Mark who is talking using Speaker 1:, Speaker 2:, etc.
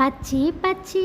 Speaker 1: పచ్చి పచ్చి